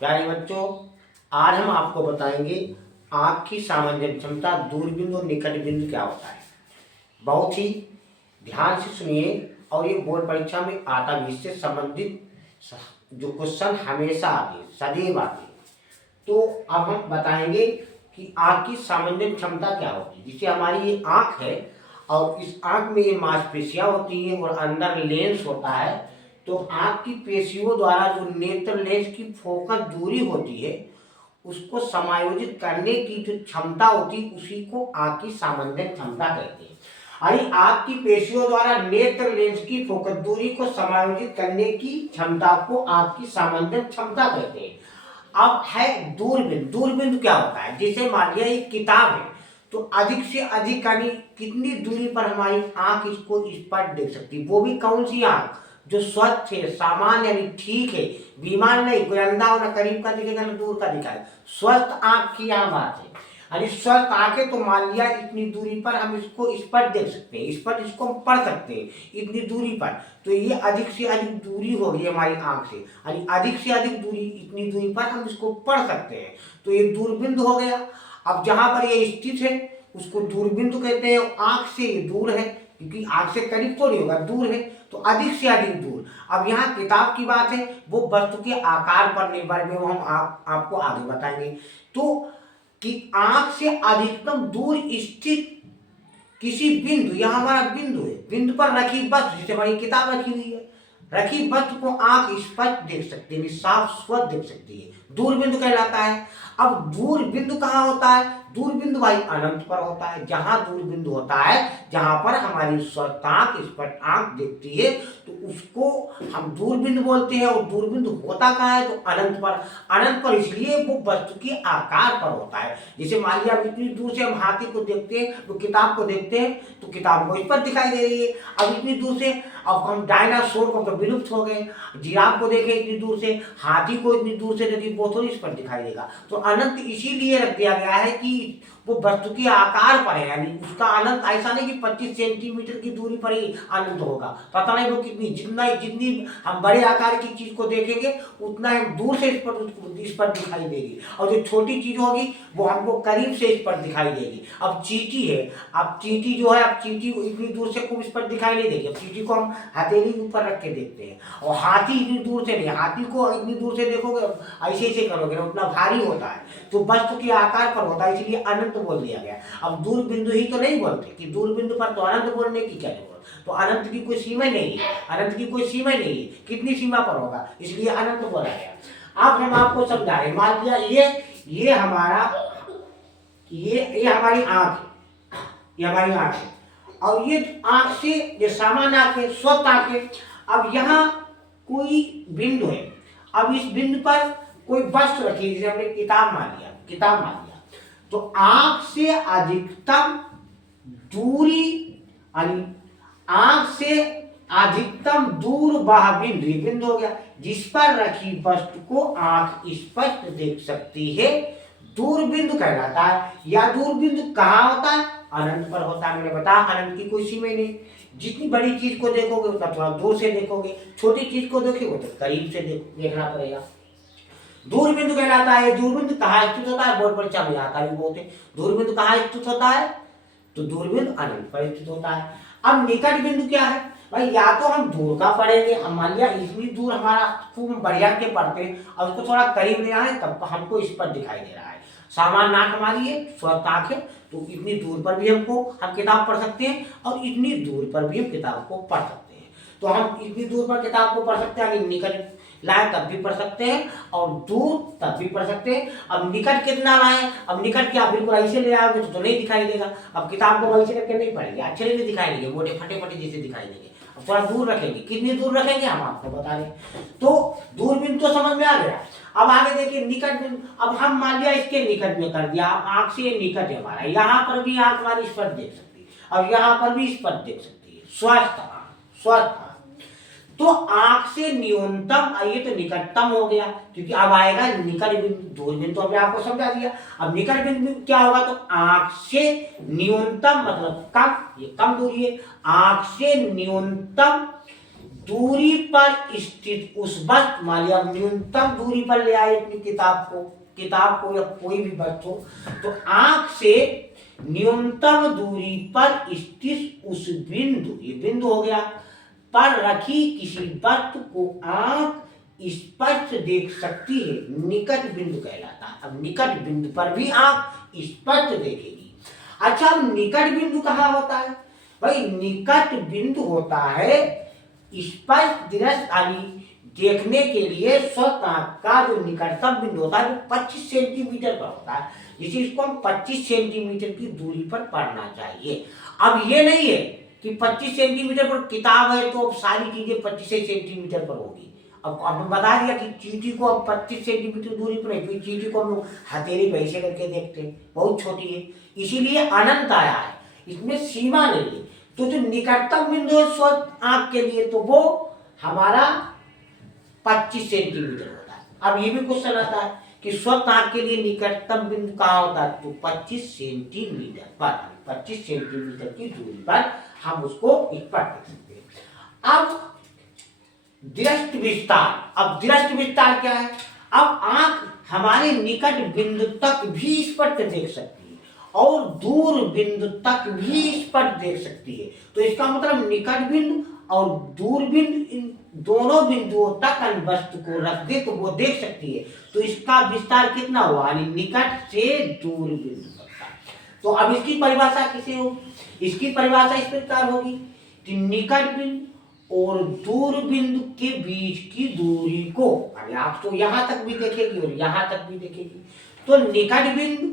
प्यारे बच्चों, आज हम आपको बताएंगे आँख की सामान्य क्षमता, दूरबीन और निकट बिंदु क्या होता है। बहुत ही ध्यान से सुनिए और ये बोर्ड परीक्षा में आता भी, इससे संबंधित जो क्वेश्चन हमेशा आते, सदैव आते। तो अब हम बताएंगे कि आँख की सामान्य क्षमता क्या होती है। जिससे हमारी ये आँख है और इस आँख में ये मांसपेशियाँ होती हैं और अंदर लेंस होता है। तो आँख की पेशियों द्वारा जो नेत्र लेंस की फोकस दूरी होती है उसको समायोजित करने की जो क्षमता होती है उसी को आँख की सामान्य क्षमता कहते हैं। यानी आँख की पेशियों द्वारा नेत्र लेंस की फोकस दूरी को समायोजित करने की क्षमता को आँख की सामान्य क्षमता कहते हैं। अब है दूरबीन। दूरबीन क्या होता है? जैसे मान लिया एक किताब है तो अधिक से अधिक यानी कितनी दूरी पर हमारी आंख इसको स्पष्ट देख सकती है। वो भी कौन सी आंख? जो स्वच्छ है, सामान्य यानी ठीक है, बीमार नहीं, कोई अंधा हो ना करीब का दिखेगा ना दूर का दिखाए, स्वस्थ आंख की यहाँ बात है। यानी स्वस्थ आंखें तो मान लिया इतनी दूरी पर हम इसको स्पष्ट देख सकते हैं, स्पष्ट इसको हम पढ़ सकते हैं इतनी दूरी पर। तो ये अधिक से अधिक दूरी होगी हमारी आंख से, यानी अधिक से अधिक दूरी, इतनी दूरी पर हम इसको पढ़ सकते हैं। तो ये दूरबिंदु हो गया। अब जहां पर ये स्थित है उसको दूरबिंदु कहते हैं। आंख से ये दूर है क्योंकि आंख से करीब तो नहीं होगा, दूर है तो अधिक से अधिक दूर। अब यहाँ किताब की बात है, वो वस्तु के आकार पर निर्भर है, वो हम आपको आगे बताएंगे। तो कि आंख से अधिकतम दूर स्थित किसी बिंदु, यह हमारा बिंदु है, बिंदु पर रखी वस्तु, जैसे हमारी किताब रखी हुई है, रखी वस्तु को आंख स्पष्ट देख सकती है, साफ स्वच्छ देख सकती है, दूर बिंदु कहलाता है। अब दूर बिंदु कहाँ होता है? दूर बिंदु भाई अनंत पर होता है। जहां दूर बिंदु होता है, जहां पर हमारी स्वस्थ आंख स्पष्ट आंख देखती है, तो उसको हम दूर बिंदु बोलते हैं। और दूर बिंदु होता कहाँ है? तो अनंत पर। अनंत पर इसलिए वो वस्तु के आकार पर होता है। जैसे मान लिया इतनी दूर से हम हाथी को देखते हैं तो किताब को देखते हैं तो किताब को इस पर दिखाई दे रही है। अब इतनी दूर से अब हम डायनासोर को तो विलुप्त हो गए, जिराफ को देखे इतनी दूर से, हाथी को इतनी दूर से देखिए वो थोड़ी इस पर दिखाई देगा। तो अनंत इसीलिए रख दिया गया है कि वो वस्तु के आकार पर है, यानी उसका अनंत ऐसा नहीं कि 25 सेंटीमीटर की दूरी पर ही अनंत होगा। पता नहीं वो कितनी, जितनी हम बड़े आकार की चीज को देखेंगे उतना ही दूर से इस पर दिखाई देगी, और जो छोटी चीज होगी वो हमको करीब से इस पर दिखाई देगी। अब चींटी है, अब चींटी जो है, अब चींटी को इतनी दूर से खूब इस पर दिखाई नहीं देगी। अब चींटी को हम हथेली के ऊपर रख के देखते हैं, और हाथी इतनी दूर से नहीं, हाथी को इतनी दूर से देखोगे ऐसे ऐसे करोगे ना, उतना भारी होता है। तो वस्तु के आकार पर होता है, इसलिए अनंत बोल दिया गया। अब दूर बिंदु ही तो नहीं बोलते कि दूर बिंदु पर तो अनंत बोलने की क्या जरूरत? तो अनंत की कोई सीमा नहीं है, अनंत की कोई सीमा नहीं है, कितनी सीमा पर होगा, इसलिए अनंत बोला गया। अब हम आपको समझा रहे, मान लिया ये हमारा ये हमारी आंख है, ये हमारी आंख है, और ये आंख से ये सामान्य आंख है, स्वतः आंख है। अब यहाँ कोई बिंदु है, अब इस बिंदु पर कोई वस्तु रखी, जैसे हमने किताब मान लिया, किताब मान लिया, तो आंख से अधिकतम दूरी, आंख से अधिकतम दूर वह बिंदु, ये बिंदु हो गया जिस पर रखी वस्तु को आंख स्पष्ट देख सकती है, दूर बिंदु कहलाता है। या दूर बिंदु कहाँ होता है? अनंत पर होता है। मैंने बताया अनंत की कोई सीमा नहीं, जितनी बड़ी चीज को देखोगे उतना थोड़ा दूर से देखोगे, छोटी चीज को देखोगे तो करीब से देखना पड़ेगा। दूर बिंदु कहलाता है। दूर बिंदु कहाँ स्थित होता है? बोर्ड परीक्षा में आता भी बहुत है। दूर बिंदु कहाँ स्थित होता है? तो दूर बिंदु अनंत पर स्थित होता है। अब निकट बिंदु क्या है भाई? या तो हम दूर का पढ़ेंगे, हम मान लिया इतनी दूर हमारा खूब बढ़िया के पढ़ते हैं, और उसको थोड़ा करीब ले आए तब हमको इस पर दिखाई दे रहा है। सामान्य आंख हमारी है, स्वस्थ आंख है, तो इतनी दूर पर भी हम किताब पढ़ सकते हैं, और इतनी दूर पर भी हम किताब को पढ़ सकते हैं। तो हम इतनी दूर पर किताब को पढ़ सकते हैं, निकट लाए तब भी पढ़ सकते हैं, और दूर तब भी पढ़ सकते हैं। अब निकट कितना लाए? अब निकट क्या बिल्कुल ऐसे ले आओगे तो नहीं दिखाई देगा। अब किताब को ऐसे करके नहीं पढ़ेंगे, अच्छे नहीं दिखाई देंगे, मोटे फटे फटे जैसे दिखाई देंगे। अब थोड़ा दूर रखेंगे, कितनी दूर रखेंगे हम आपको बता रहे। तो दूरबीन तो समझ में आ गया। अब आगे देखिए निकट बिंदु। अब हम मान लिया इसके निकट में कर दिया, आंख से निकट है हमारा, यहाँ पर भी आंख हमारी स्पष्ट देख सकती है, और यहाँ पर भी स्पष्ट देख सकती है, स्वस्थ आंख, स्वस्थ आंख। तो आंख से न्यूनतम, ये तो निकटतम हो गया, क्योंकि अब आएगा निकट बिंदु। दूर बिंदु तो हमने आपको समझा दिया। अब निकट बिंदु क्या होगा? तो आंख से न्यूनतम मतलब कम, ये कम दूरी है, आंख से न्यूनतम दूरी पर स्थित उस वस्तु, मान लिया न्यूनतम दूरी पर ले आए अपनी किताब को या कोई भी वस्तु, तो आंख से न्यूनतम दूरी पर स्थित उस बिंदु, ये बिंदु हो गया, पर रखी किसी वस्तु को आंख स्पष्ट देख सकती है, निकट बिंदु कहलाता है। अब निकट बिंदु पर भी आंख स्पष्ट देखेगी। अच्छा, अब निकट बिंदु कहाँ होता है भाई? निकट बिंदु होता है स्पष्ट दृष्टि देखने के लिए स्वतः का जो निकटतम बिंदु होता है वो 25 सेंटीमीटर पर होता है, जिसे इसको हम 25 सेंटीमीटर की दूरी पर पढ़ना चाहिए। अब ये नहीं है कि 25 सेंटीमीटर पर किताब है तो अब सारी चीजें 25 सेंटीमीटर पर होगी। अब बता दिया कि चींटी को अब 25 सेंटीमीटर दूरी पर नहीं, चींटी को हम लोग हथेली पे ऐसे करके देखते हैं, बहुत छोटी है, इसीलिए अनंत आया है, इसमें सीमा नहीं है। तो जो निकटतम बिंदु है स्वस्थ आंख के लिए तो वो हमारा 25 सेंटीमीटर होता है। अब ये भी क्वेश्चन आता है कि स्वस्थ आंख के लिए निकटतम बिंदु कहाँ होता है? तो 25 सेंटीमीटर पर, 25 सेंटीमीटर की दूरी पर हम उसको स्पष्ट देख सकते हैं। अब दृष्टि विस्तार, अब दृष्टि विस्तार क्या है? अब आंख हमारे निकट बिंदु तक भी स्पष्ट देख सकती है और दूर बिंदु तक भी स्पष्ट देख सकती है। तो इसका मतलब निकट बिंदु और दूर बिंदु, इन दोनों बिंदुओं तक वस्तु को रख दे तो वो देख सकती है। तो इसका विस्तार कितना हुआ? यानी निकट से दूर बिंदु तक का। तो अब इसकी परिभाषा किसे होगी? इसकी परिभाषा इस प्रकार होगी कि निकट बिंदु और दूर बिंदु के बीच की दूरी को, आप तो यहां तक भी देखेगी और यहां तक भी देखेगी, तो निकट बिंदु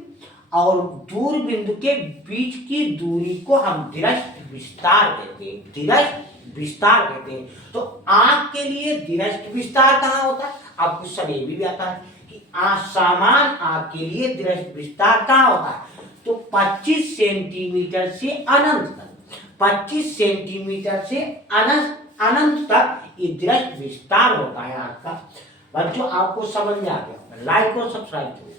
और दूर बिंदु के बीच की दूरी को हम दृष्टि विस्तार कहते हैं, दृष्टि विस्तार कहते हैं। तो आंख के लिए दृष्टि विस्तार कहाँ होता है? अब क्वेश्चन ये भी आता है कि सामान्य आंख के लिए दृष्टि विस्तार कहाँ होता है? तो 25 सेंटीमीटर से अनंत तक, 25 सेंटीमीटर से अनंत तक ये दृष्टि विस्तार होता है आंख का। बच्चों, आपको समझ में आ गया? लाइक और सब्सक्राइब करो।